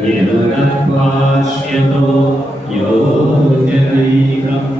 Vedantvashyato yo janaitam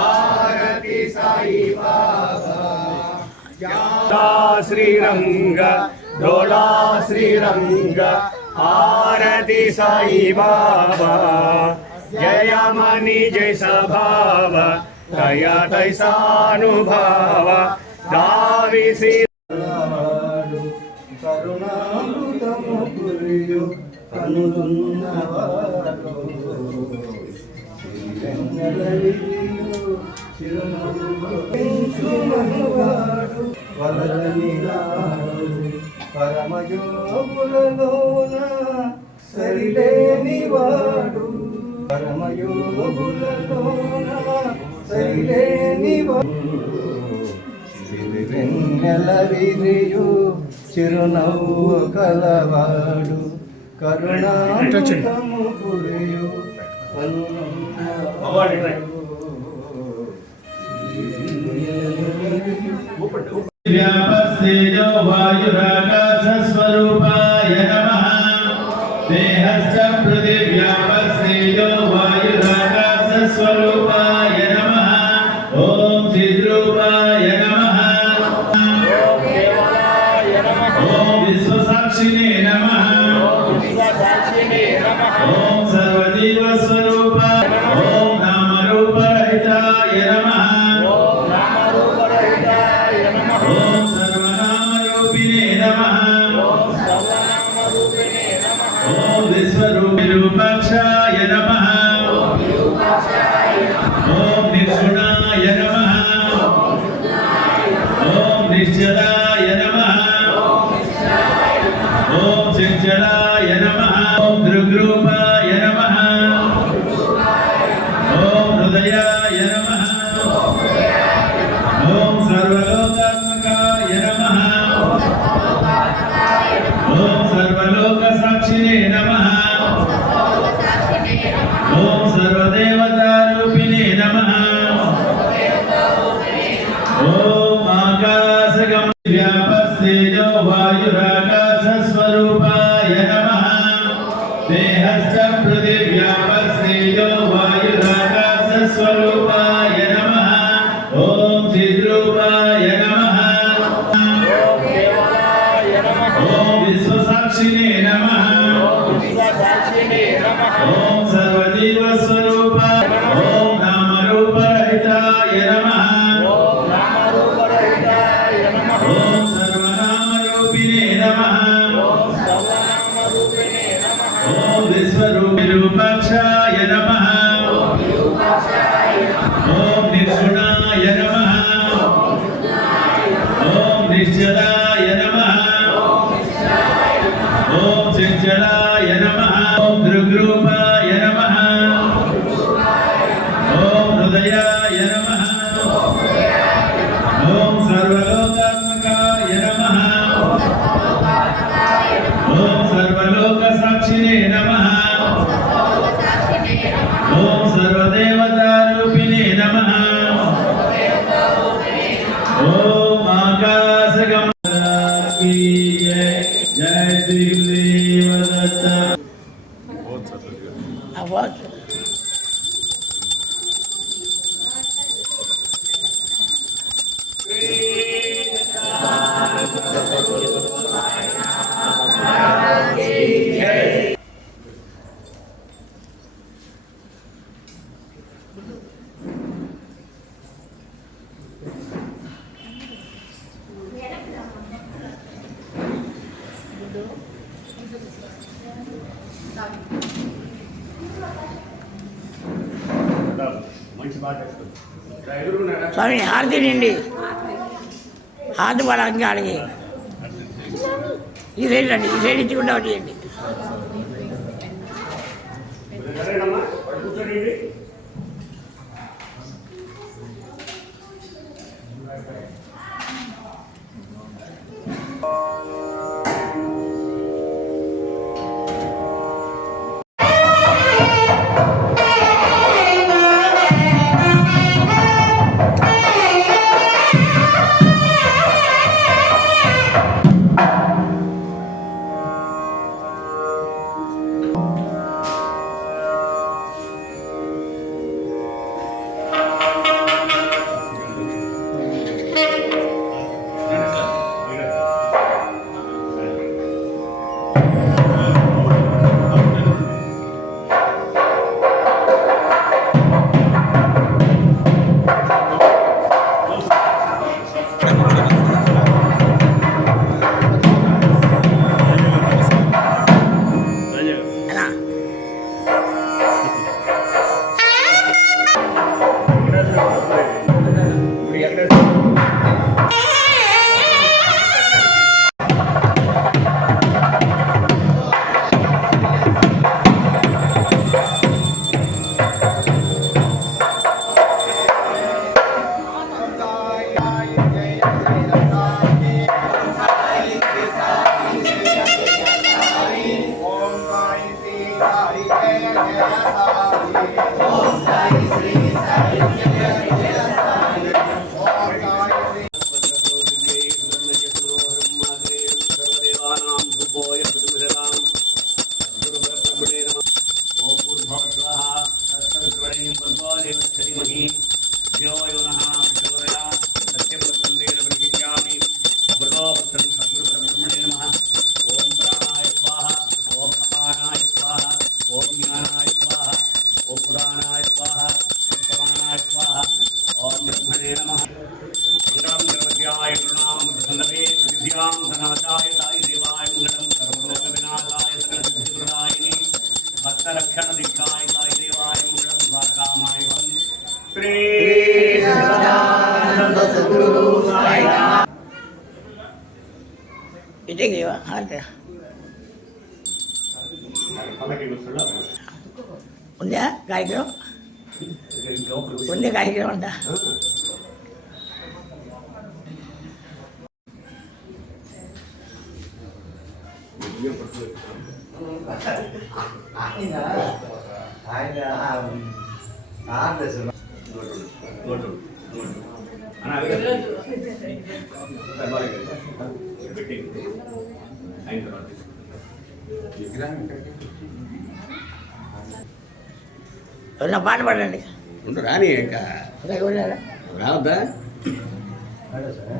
Bharati Sai Baba Sriranga డోలా శ్రీరంగ ఆరతి సాయి బాబా జయమణి జయ సభావ దయ తైసానుభావ దావి కరుణామృతము కురియు చిరునవ్వుడు వలదనిలాడు పరమయోగులలోన సరిలేని వాడు పరమయోగులలోన సరిలేని వాడు వెన్నెల విరియు చిరునవ్వు కలవాడు కరుణాము గురియు కరుణ పండుగ స్వరూపాయ నమ. దేహస్థ పృథివ్యాపస్నేజో Amen. స్వామి హారతి నిండి హారతి పడాలని అడిగి. ఈ సైడ్ అండి ఈ సైడ్ ఇచ్చి ఉండవండి శ్రీ ఇటేకి హారతి ఉందా కార్యక్రమం ఉందే కార్యక్రమం అంతా ఆయన ఆర్డర్స్ ఉన్న పాట పాడండి ఉండు రాని ఇంకా ఇంకా ఉన్నారా? రావద్దా బ్రహ్మో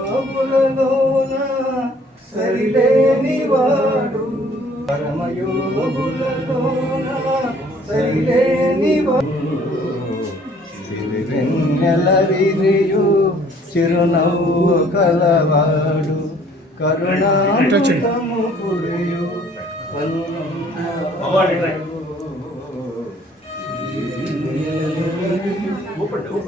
పరమయోగులలోన సరిలేని వాడు పరమయోగులలోన సరిలేని వాడు సిరివెన్నెల విరియు చిరునవ్వు కలవాడు కరుణాము ఓపెన్ ఓపెన్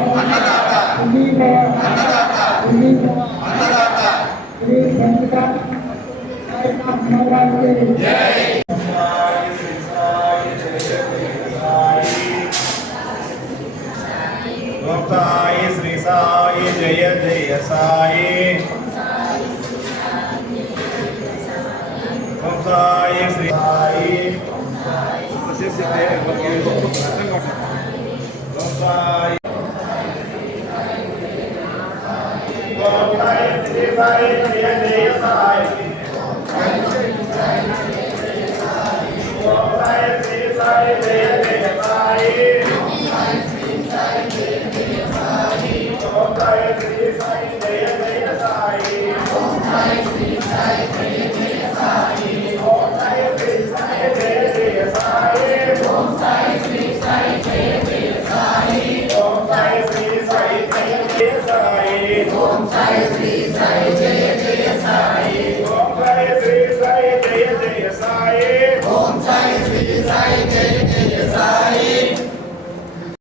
भगवान के Sai, साई श्री साई जय जय Sai Sai, Sai Shri Sai você se der, porque eu estou procurando agora. Então vai. Vai, vai, Sai!